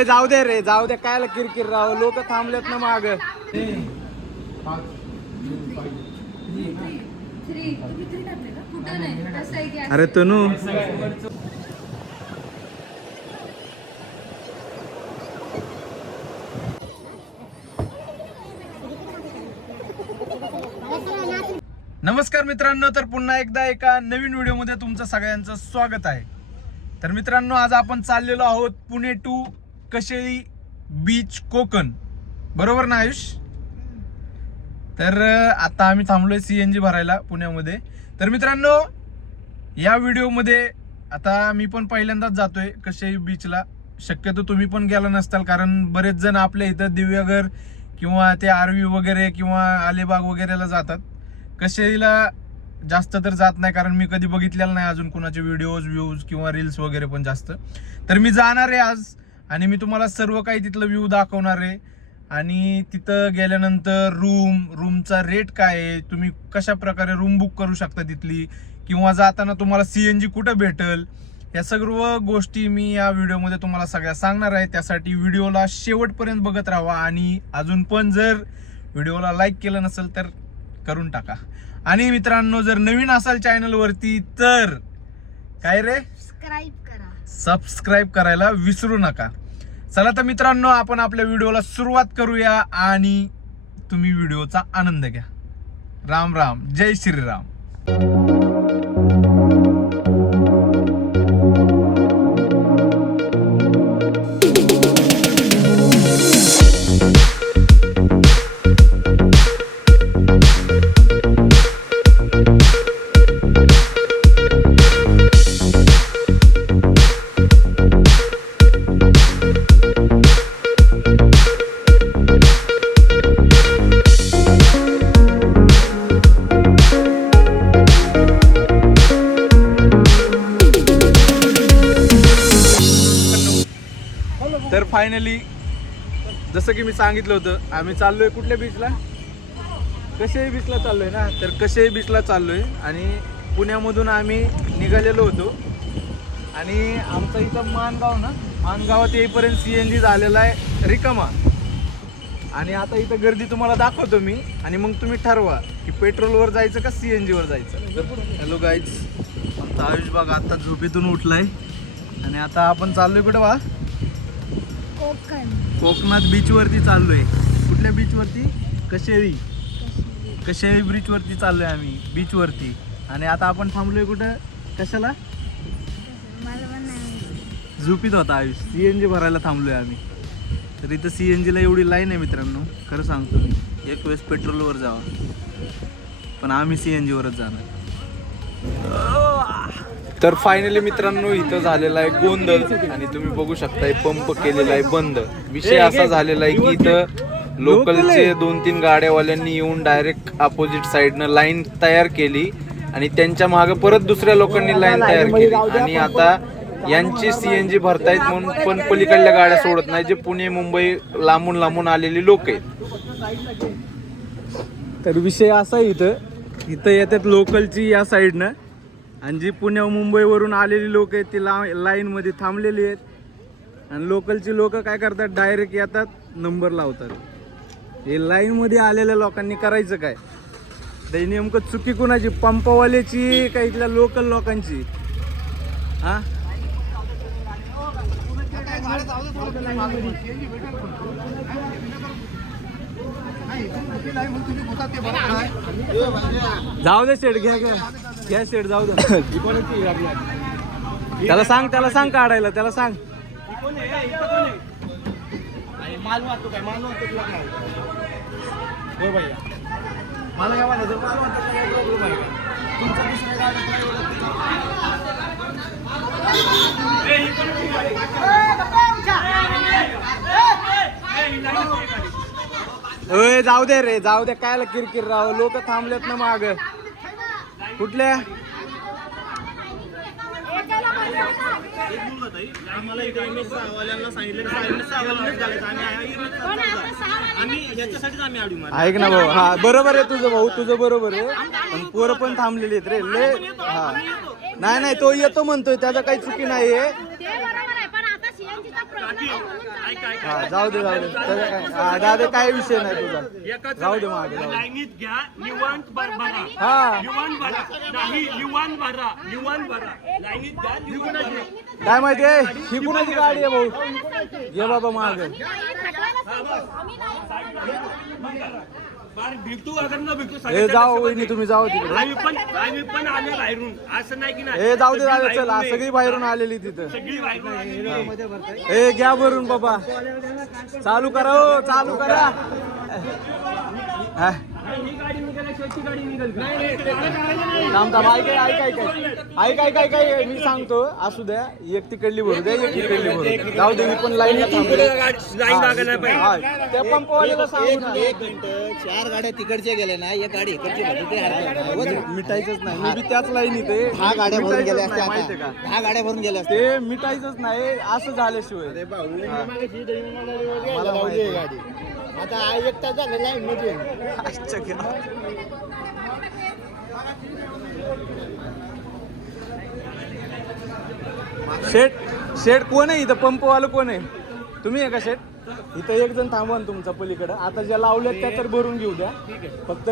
अय जाऊ दे रे, जाऊ दे, काय किरकिर राव, लोक थांबलेत ना माग. अरे तनू नमस्कार मित्रांनो, तर पुन्हा एकदा एका नवीन व्हिडिओमध्ये तुमचं सगळ्यांचं स्वागत आहे. तर मित्रांनो, आज आपण चाललेलो आहोत पुणे टू कशेळी बीच कोकण, बरोबर ना आयुष? तर आता आम्ही थांबलोय CNG भरायला पुण्यामध्ये. तर मित्रांनो, या व्हिडिओमध्ये आता मी पण पहिल्यांदाच जातोय कशेळी बीचला. शक्यतो तुम्ही पण गेला नसताल, कारण बरेच जण आपल्या इथं दिव्यागर किंवा ते आरवी वगैरे किंवा अलिबाग वगैरेला जातात. कशेळीला जास्त तर जात नाही, कारण मी कधी बघितलेलं नाही अजून कुणाचे व्ह्यूज किंवा रील्स वगैरे पण जास्त. तर मी जाणार आहे आज आणि मी तुम्हाला सर्व काही तिथलं व्ह्यू दाखवणार आहे. आणि तिथं गेल्यानंतर रूमचा रेट काय आहे, तुम्ही कशा प्रकारे रूम बुक करू शकता तिथली, किंवा जाताना तुम्हाला CNG कुठं भेटेल, या सर्व गोष्टी मी या व्हिडिओमध्ये तुम्हाला सगळ्या सांगणार आहे. त्यासाठी व्हिडिओला शेवटपर्यंत बघत राहा. आणि अजून पण जर व्हिडिओला लाईक केलं नसेल तर करून टाका. आणि मित्रांनो, जर नवीन असाल चॅनलवरती तर काय रे, सबस्क्राईब करायला विसरू नका. चला तर मित्रांनो, आपण आपल्या व्हिडिओला सुरुवात करूया आणि तुम्ही व्हिडिओचा आनंद घ्या. राम राम, जय श्रीराम. तर फायनली जसं की मी सांगितलं होतं, आम्ही चाललोय कुठल्या बीचला, कशेळी बीचला चाललोय ना. तर कशेळी बीचला चाललोय आणि पुण्यामधून आम्ही निघालेलो होतो. आणि आमचा इथं माणगावात येईपर्यंत CNG झालेला आहे रिकामा. आणि आता इथं गर्दी तुम्हाला दाखवतो मी, आणि मग तुम्ही ठरवा की पेट्रोलवर जायचं का CNG वर जायचं. हॅलो गाईज, आमचा आयुष बघा आता झोपेतून उठलाय आणि आता आपण चाललोय कुठं बा, कोकणात बीचवरती चाललोय. कुठल्या बीचवरती? कशेळी बीचवरती चाललोय आम्ही, बीचवरती. आणि आता आपण थांबलोय कुठं, कशाला? झोपीत होता आयुष, CNG भरायला थांबलोय आम्ही. तर इथं CNG ला एवढी लाईन आहे मित्रांनो, खरं सांगतो मी. एक वेळेस पेट्रोलवर जावा, पण आम्ही CNG वरच जाणार. तर फायनली मित्रांनो, इथं झालेला आहे गोंधळ आणि तुम्ही बघू शकताय पंप केलेला आहे बंद. विषय असा झालेला आहे की इथं लोकलचे 2-3 गाड्यावाल्यांनी येऊन डायरेक्ट अपोजिट साईडनं लाईन तयार केली आणि त्यांच्या मागे परत दुसऱ्या लोकांनी लाईन तयार केली. आणि आता यांची CNG भरतायत म्हणून पण पलीकडल्या गाड्या सोडत नाही, जे पुणे मुंबई लांबून आलेली लोक आहेत. तर विषय असा इथं येतात लोकलची या साईडनं, आणि जी पुण्या मुंबईवरून आलेली लोक आहेत ती लाईन मध्ये थांबलेली आहेत. आणि लोकलची लोक काय करतात, डायरेक्ट येतात, नंबर लावतात. हे लाईन मध्ये आलेल्या लोकांनी करायचं काय? ते नेमकं चुकी कुणाची, पंपवाल्याची का इथल्या लोकल लोकांची? हा, जाऊ दे शेड, घ्या शेड, जाऊ दे. त्याला सांग काढायला, त्याला सांग. माल वाहतो काय, माल वाहतो तुला काय हो भैया, मला काय म्हणायचं, माल वाहतो काय प्रॉब्लेम आहे तुमचा? दुसऱ्या जाऊ दे रे, जाऊ दे, काय किरकिर राव, लोक थांबलेत ना माग. कुठल्या? आम्हाला इथे ऐक ना भाऊ, हा बरोबर आहे तुझं भाऊ, तुझं बरोबर आहे. पण पोरं पण थांबलेली आहेत रे ले. हा नाही तो येतो म्हणतोय, त्याचा काही चुकी नाहीये. हा जाऊ दे दादा काय विषय नाही तुझा जाऊ दे मागे लाईनीत घ्या निवांत भरा हा निवांत भरा नाही निवांत भरा लाईनीत घ्या निवांत भरा. काय माहितीये ही कुणाची गाडी आहे भाऊ ये बाबा मागे बार भेटू अगर न भेटू ए जाओ वहिनी तुम्ही जाओ तिकडे आम्ही पण आले बाहेरून असं नाही की नाही ए जाऊ दे दादा चला सगळी बाहेरून आलेली तिथं सगळी बाहेरून आलेली. ए घ्या भरून बाबा चालू करा हो चालू करा हा. ही गाडी निघाली शेवटची गाडी निघाल थांब थांब ऐक मी सांगतो असू द्या एक तिकडली भरू द्या एक तिकडली भरू जाऊ दे मी पण लाईन लाईन लागणार पाहिजे त्या पंपवाल्याला सांगू ना एक मिनिट 4 गाड्या तिकडच्या गेल्या ना एक गाडी इकडची होती ते हरकत नाही. मिटायचंच नाही मी बी त्याच लाईनीत आहे 10 गाड्या भरून गेल्या असत्या माहितीये का आता 10 गाड्या भरून गेल्या असत्या. ते मिटायचंच नाही असं झाल्याशिवाय मला माहिती आहे गाडी आता एक तास झाला लाईन मध्ये शेट कोण आहे इथं पंपवालं कोण आहे तुम्ही आहे का शेट इथं एक जण थांबवा ना तुमचा पलीकडे आता ज्या लावल्यात त्या तर भरून घेऊ द्या फक्त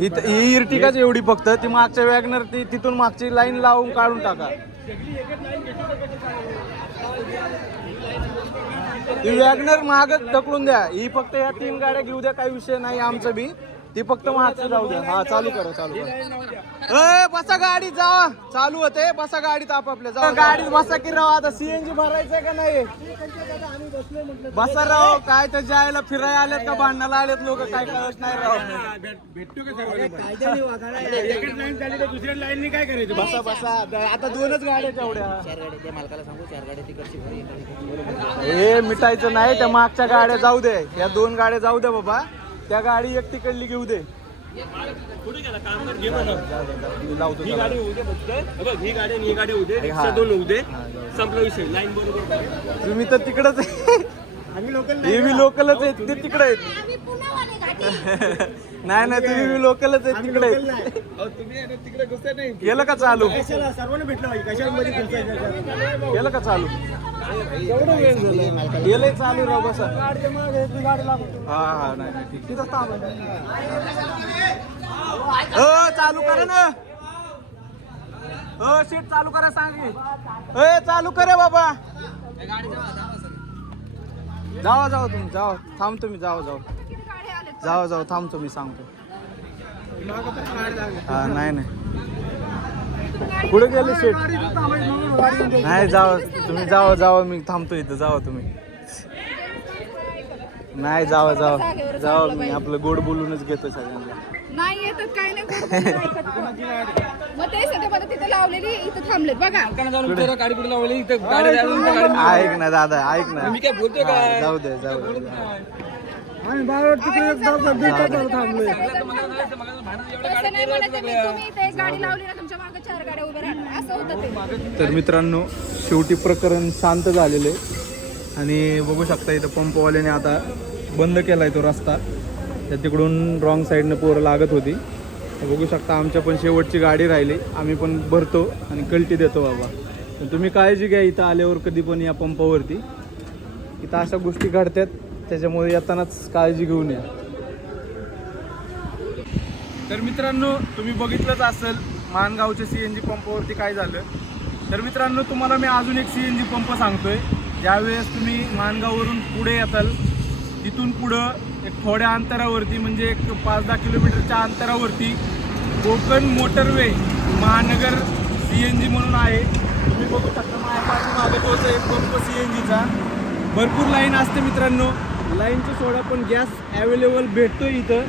इथं ही इर्टिकाच एवढी फक्त ती मागच्या वॅगनर ती तिथून मागची लाईन लावून काढून टाका ती वॅगनर मागच ढकलून द्या ही फक्त या 3 गाड्या घेऊ द्या काही विषय नाही आमचं बी ती फक्त मागचं जाऊ द्या हा चालू करा ए बसा गाडी जा चालू होते बसा गाडीत आपापल्या जा गाडीत बसा की राव आता सीएनजी भरायचंय का नाही बसा राव काय तर जायला फिरायला आलेत का भांडणाला आलेत लोक काय कळत नाही राव भेटतो का दुसऱ्या लाईननी काय करायचं बसा बसा आता 2च गाड्या तेवढ्या 4 गाड्या त्या मालकाला सांगू 4 गाड्या तिकडची भरून हे मिटायचं नाही त्या मागच्या गाड्या जाऊ दे या 2 गाड्या जाऊ दे बाबा त्या गाडी एक तिकडली घेऊ दे कुठे गेला काम कर घे म्हणा मी लावतो ही गाडी होऊ दे फक्त बघ ही गाडी आणि ही गाडी होऊ दे रिक्षा 2 होऊ दे संपला विषय लाईन बरोबर तुम्ही तर तिकडच आम्ही लोकल हे मी लोकलच आहेत ते तिकडे आहेत नाही तुम्ही मी लोकलच आहेत तिकडे आहेत तुम्ही तिकडे घुसते नाही केलं का चालू सर्वांना भेटलं पाहिजे कशामध्ये केलं का चालू एवढं वेळ झालं गेलंय चालू राव बसा हा नाही ठीक तिथं चालू करा ना सीट चालू करा सांग चालू करा बाबा जावा तुम्ही जावा थांबतो मी जावा थांबतो मी सांगतो हा नाही कुठे गेले शेट नाही तुम्ही जावा मी थांबतो इथं जावा तुम्ही नाही जावा मी आपलं गोड बोलूनच घेतो सगळ्यांना नाही येतात काय नाही मग ते सध्या तिथे लावलेली इथं थांबलेत बघा गाडी कुठे लावली इथं गाडी ऐक ना दादा ऐक ना मी काय बोलतोय का जाऊ दे तसं नाही म्हणत आहे मी, तुम्ही इथे एक गाडी लावली ना तुमच्या मागे 4 गाड्या उभ्या राहणार असं होतं ते तर मित्रांनो शेवटी प्रकरण शांत झालेले आणि बघू शकता इथं पंपवाल्याने आता बंद केलाय तो रस्ता त्या तिकडून रॉंग साईडनं पोरं लागत होती बघू शकता आमच्या पण शेवटची गाडी राहिली आम्ही पण भरतो आणि कल्टी देतो बाबा तर तुम्ही काळजी घ्या इथं आल्यावर कधी पण या पंपावरती इथं अशा गोष्टी घडतात त्याच्यामुळे येतानाच काळजी घेऊन या तर मित्रांनो तुम्ही बघितलंच असेल माणगावच्या CNG पंपावरती काय झालं तर मित्रांनो तुम्हाला मी अजून एक CNG पंप सांगतोय ज्यावेळेस तुम्ही माणगाववरून पुढे येताल तिथून पुढं एक थोड्या अंतरावरती म्हणजे एक 5-10 किलोमीटरच्या अंतरावरती कोकण मोटरवे महानगर CNG म्हणून आहे तुम्ही बघू शकता माझ्या पाठीमागे तोच एक पंप CNGचा भरपूर लाईन असते मित्रांनो लाईनचं सोडा पण गॅस ॲवेलेबल भेटतो इथं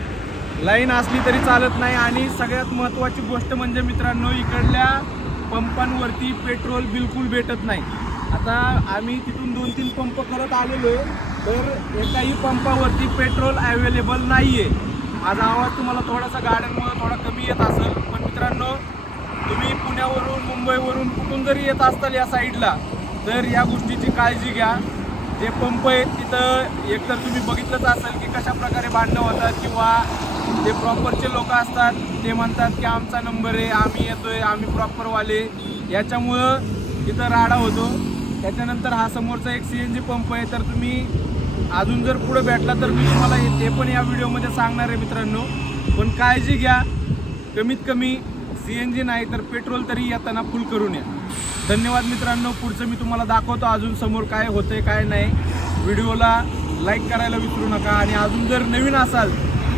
लाईन असली तरी चालत नाही आणि सगळ्यात महत्त्वाची गोष्ट म्हणजे मित्रांनो इकडल्या पंपांवरती पेट्रोल बिलकुल भेटत नाही आता आम्ही तिथून 2-3 पंप करत आलेलो आहे तर एकाही पंपावरती पेट्रोल ॲवेलेबल नाही आहे माझा आवाज तुम्हाला थोडासा गाड्यांमुळे थोडा कमी येत असेल पण मित्रांनो तुम्ही पुण्यावरून मुंबईवरून कुठून जरी येत असाल या साईडला तर या गोष्टीची काळजी घ्या जे पंप आहेत तिथं एकतर तुम्ही बघितलंच असेल की कशा प्रकारे भांडणं होतात किंवा जे प्रॉपरचे लोक असतात ते म्हणतात की आमचा नंबर आहे आम्ही येतोय आम्ही प्रॉपरवाले याच्यामुळं तिथं राडा होतो. त्याच्यानंतर हा समोरचा एक CNG पंप आहे. तर तुम्ही अजून जर पुढे भेटला तर मी तुम्हाला ते पण या व्हिडिओमध्ये सांगणार आहे मित्रांनो. पण काळजी घ्या, कमीत कमी CNG नाही तर पेट्रोल तरी येताना फुल करून या. धन्यवाद मित्रांनो. पुढचं मी तुम्हाला दाखवतो अजून समोर काय होतंय काय नाही. व्हिडिओला लाईक करायला विसरू नका आणि अजून जर नवीन असाल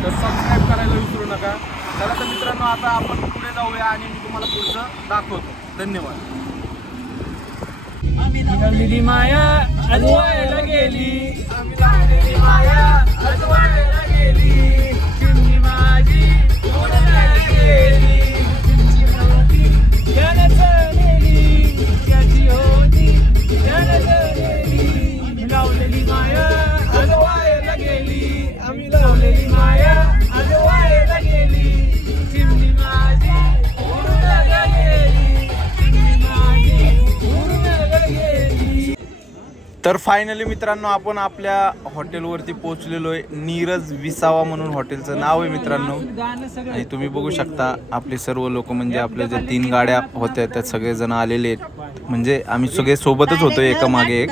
तर सबस्क्राईब करायला विसरू नका. चला तर मित्रांनो आता आपण पुढे जाऊया आणि मी तुम्हाला पुढचं दाखवतो. धन्यवाद. लावलेली माया अजवायला गेली, आम्ही लावलेली माया अजवायला गेली, चिमणी माझी उडायला गेली, त्यानं चढलेली, त्याची होती त्यानं चढलेली, आम्ही लावलेली माया अजवायला गेली, आम्ही लावलेली माया अजवायला गेली, चिमणी माझी उडायला गेली, चिमणी माझी उडायला गेली. तर फायनली मित्रांनो आपण आपल्या हॉटेलवरती पोहोचलेलो आहे. नीरज विसावा म्हणून हॉटेलचं नाव आहे मित्रांनो. आणि तुम्ही बघू शकता आपले सर्व लोक म्हणजे आपल्या ज्या 3 गाड्या होत्या त्यात सगळेजण आलेले आहेत. म्हणजे आम्ही सगळे सोबतच होतो एका मागे एक.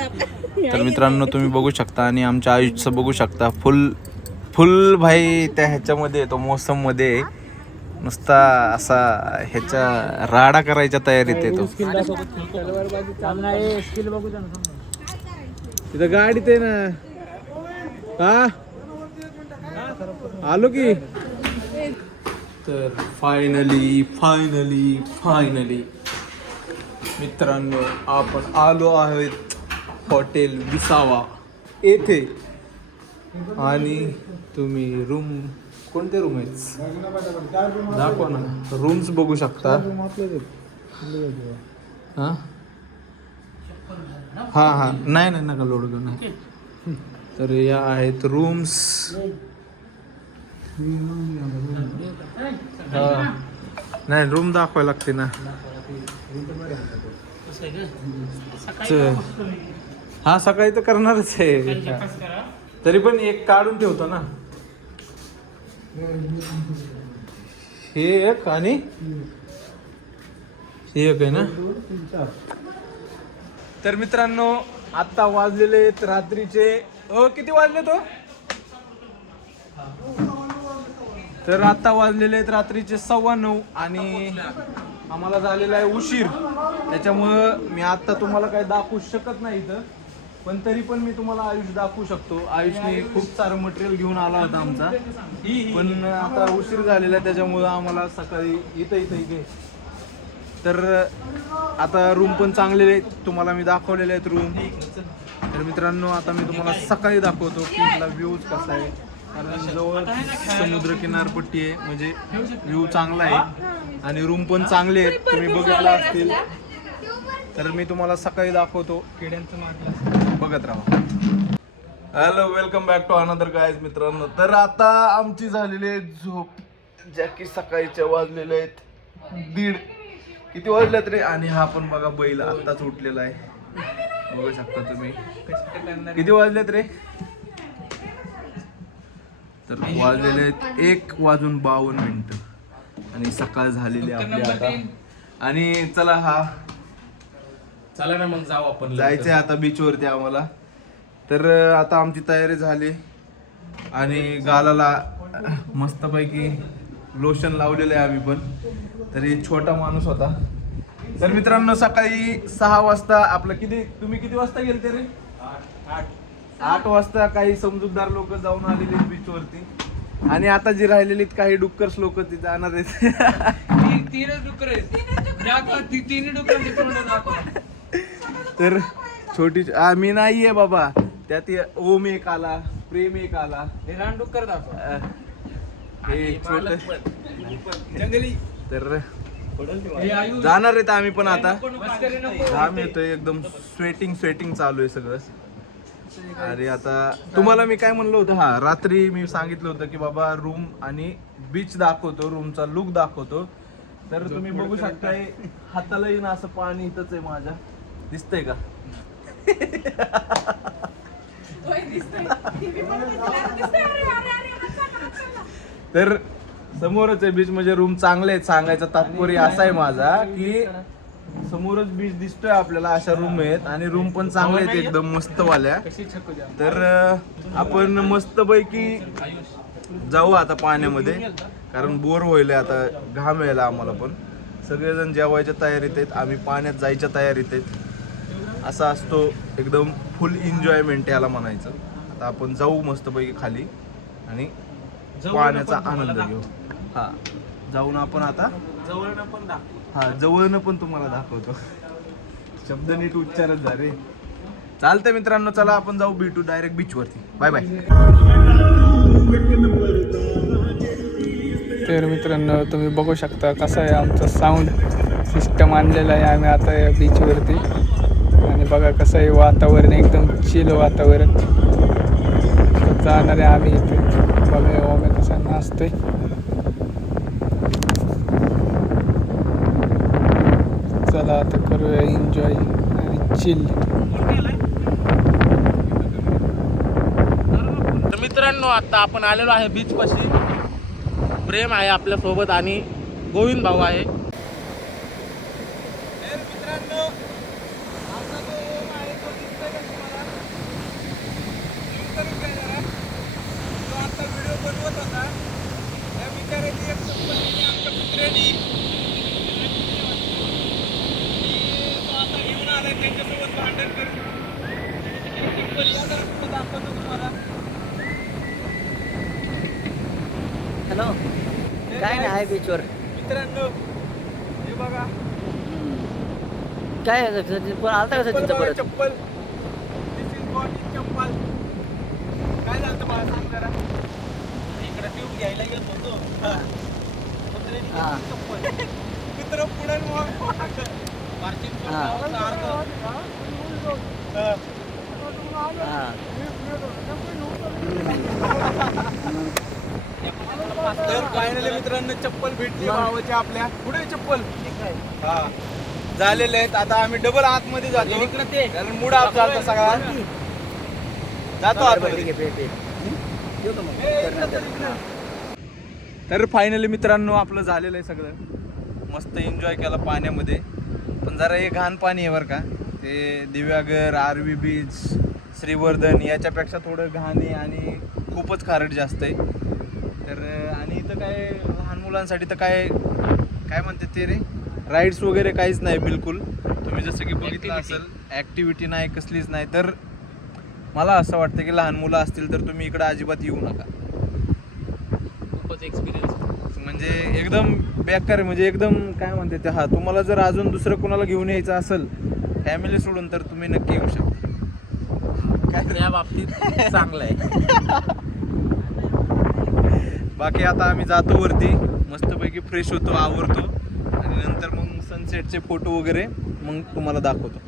तर मित्रांनो तुम्ही बघू शकता आणि आमच्या आयुष्याचं बघू शकता. फुल भाई त्या ह्याच्यामध्ये येतो मोसममध्ये नुसता असा ह्याच्या राडा करायच्या तयारीत येतो. तिथं गाडीत आहे ना. हा आलो की. तर फायनली मित्रांनो आपण आलो आहोत हॉटेल विसावा येथे. आणि तुम्ही रूम कोणते रूम आहेत दाखवा ना. रूम्स बघू शकता. हा नाही नका लोड घेऊ नाही. तर या आहेत रूम्स. नाही रूम दाखवायला लागते ना. हा सकाळी तर करणारच आहे. तरी पण एक काढून ठेवतो ना. हे एक आणि हे एक आहे ना. तर मित्रांनो आता वाजलेले आहेत रात्रीचे किती वाजले तो. तर आता वाजलेले आहेत रात्रीचे 9:15 आणि आम्हाला झालेला आहे उशीर. त्याच्यामुळं मी आता तुम्हाला काही दाखवू शकत नाही इथं. पण तरी पण मी तुम्हाला आयुष दाखवू शकतो. आयुषने खूप सारं मटेरियल घेऊन आला होता आमचा. पण आता उशीर झालेला आहे त्याच्यामुळं आम्हाला सकाळी इथे तर आता रूम पण चांगले आहेत. तुम्हाला मी दाखवलेले आहेत रूम. तर मित्रांनो आता मी तुम्हाला सकाळी दाखवतो की इथला व्ह्यूज कसा आहे. कारण जवळ समुद्र किनारपट्टी आहे म्हणजे व्ह्यू चांगला आहे आणि रूम पण चांगले आहेत. तुम्ही बघितला असतील तर मी तुम्हाला सकाळी दाखवतो. किड्यांचं मार्ग बघत राहा. Hello welcome back to another guys मित्रांनो. तर आता आमची झालेली आहे झोप. ज्या की सकाळीच्या वाजलेले आहेत 1:30. किती वाजल्यात रे. आणि हा पण बघा बैल आत्ताच उठलेला आहे. बघू शकता तुम्ही. किती वाजल्यात रे. तर वाजलेले आहेत 1:52 आणि सकाळ झालेली आपली आता. आणि चला ना मग जाऊ आपण. जायचंय आता बीचवरती आम्हाला. तर आता आमची तयारी झाली आणि गालाला मस्तपैकी लोशन लावलेलं आहे आम्ही पण. तरी छोटा माणूस होता. तर मित्रांनो सकाळी 6 वाजता आपलं तुम्ही किती वाजता गेलते रे. 8 वाजता काही समजूतदार लोक जाऊन आलेले बीच वरती. आणि आता जी राहिलेली काही डुक्कर्स लोक ती जाणार आहेत. 3 डुक्कर आहेत. 3 डुक्कर. तर छोटी मी नाहीये बाबा. त्यात ओम एक आला, प्रेम एक आला. हे रान डुक्कर दाखव. हे छोट जंगली. तर जाणार आहेत आम्ही पण आता. घाम येतोय एकदम. स्वेटिंग चालू आहे सगळं. अरे आता तुम्हाला मी काय म्हणलं होतं. हा रात्री मी सांगितलं होतं की बाबा रूम आणि बीच दाखवतो, रूमचा लुक दाखवतो. तर तुम्ही बघू शकताय हाताला येईन असं पाणी इथंच आहे माझ्या. दिसतंय का. तर समोरच आहे बीच म्हणजे रूम चांगले आहेत. सांगायचा तात्पर्य असा आहे माझा की समोरच बीच दिसतोय आपल्याला, अशा रूम आहेत आणि रूम पण चांगल्या आहेत एकदम मस्त वाल्या. तर आपण मस्त पैकी जाऊ आता पाण्यामध्ये, कारण बोर व्हायला आता, घाम यायला आम्हाला पण. सगळेजण जेवायच्या तयारीत आहेत, आम्ही पाण्यात जायच्या तयारीत आहेत. असा असतो एकदम फुल एन्जॉयमेंट याला म्हणायचं. आता आपण जाऊ मस्तपैकी खाली आणि पाण्याचा आनंद घेऊ. हा, जाऊन आपण आता जवळनं पण दाखव. हा, जवळनं पण तुम्हाला दाखवतो. शब्द नीट उच्चारच जा रे. चालतंय मित्रांनो, चला आपण जाऊ, भेटू डायरेक्ट बीच वरती. Bye bye. तर मित्रांनो, तुम्ही बघू शकता कसं आहे आमचं साऊंड सिस्टम आणलेलं आहे आम्ही आता या बीचवरती. आणि बघा कसं आहे वातावरण, एकदम चिल वातावरण. जाणार आहे आम्ही इथे. बघा ओमे कसा नाचतोय. चला आता करूया एन्जॉय आणि चिल. तर मित्रांनो, आता आपण आलेलो आहे बीच पाशी. प्रेम आहे आपल्या सोबत आणि गोविंद भाऊ आहे. हॅलो, काय नाही आहे बीचवर. मित्रांनो हे बघा, काय आलता का सचिनचा परत? चप्पल. This is what is चप्पल. काय झालं मला सांग जरा. इकडे ट्यूब घ्यायला गेलो होतो. हां मित्र पुढे तर फायनली मित्रांनो चप्पल भेटली भावाची आपल्या. पुढे चप्पल हा झालेले आहेत. आता आम्ही डबल आतमध्ये जातो, कारण मूड ऑफ झाला सगळा. जातो आतमध्ये. तर फायनली मित्रांनो आपलं झालेलं आहे सगळं. मस्त एन्जॉय केला पाण्यामध्ये. पण जरा हे घाण पाणी आहे बरं का. ते दिव्यागर, आरवी बीच, श्रीवर्धन याच्यापेक्षा थोडं घाण आहे आणि खूपच खारट जास्त आहे. तर आणि इथं काय लहान मुलांसाठी तर काय काय म्हणते ते रे, राईड्स वगैरे काहीच नाही बिलकुल. तुम्ही जसं की बघितलं असेल, ॲक्टिव्हिटी नाही, कसलीच नाही. तर मला असं वाटतं की लहान मुलं असतील तर तुम्ही इकडं अजिबात येऊ नका. खूपच एक्सपिरियन्स म्हणजे एकदम बेकार, म्हणजे एकदम काय म्हणते ते. हा, तुम्हाला जर अजून दुसरं कोणाला घेऊन यायचं असेल फॅमिली सोडून, तर तुम्ही नक्की येऊ शकता. काय या बाबतीत चांगलं आहे. बाकी आता आम्ही जातो वरती, मस्तपैकी फ्रेश होतो, आवरतो आणि नंतर मग सनसेटचे फोटो वगैरे मग तुम्हाला दाखवतो.